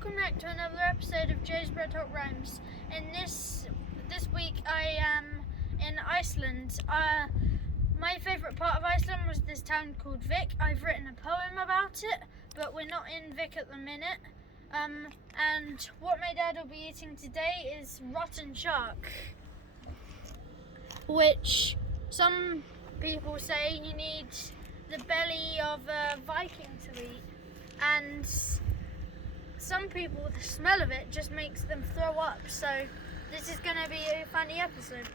welcome back to another episode of Joe's Red Hot Rhymes. And this week I am in Iceland. My favourite part of Iceland was this town called Vik. I've written a poem about it, but we're not in Vik at the minute. And what my dad will be eating today is rotten shark, which some people say you need the belly of a Viking to eat, and some people, the smell of it just makes them throw up. So this is going to be a funny episode.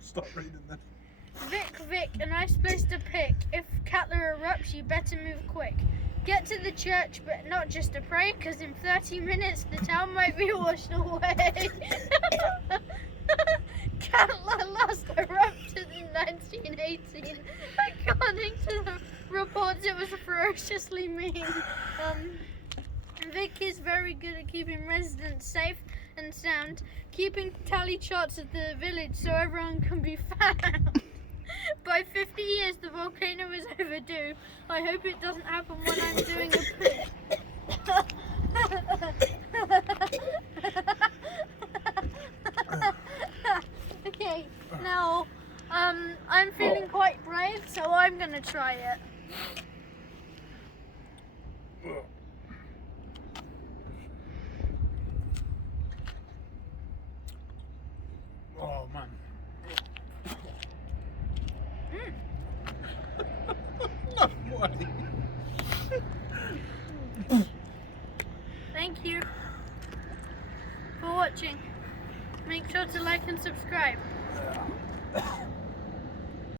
Stop reading that. Vik, a nice place to pick. If katla erupts, you better move quick. Get to the church, but not just to pray, because in 30 minutes the town might be washed away. Katla last erupted in 1918. According to the reports, it was ferociously mean. Vik is very good at keeping residents safe and sound, keeping tally charts of the village so everyone can be found. By 50 years, the volcano is overdue. I hope it doesn't happen when I'm doing a Okay, now, I'm feeling quite brave, so I'm gonna try it. Oh man. No way. Thank you for watching. Make sure to like and subscribe.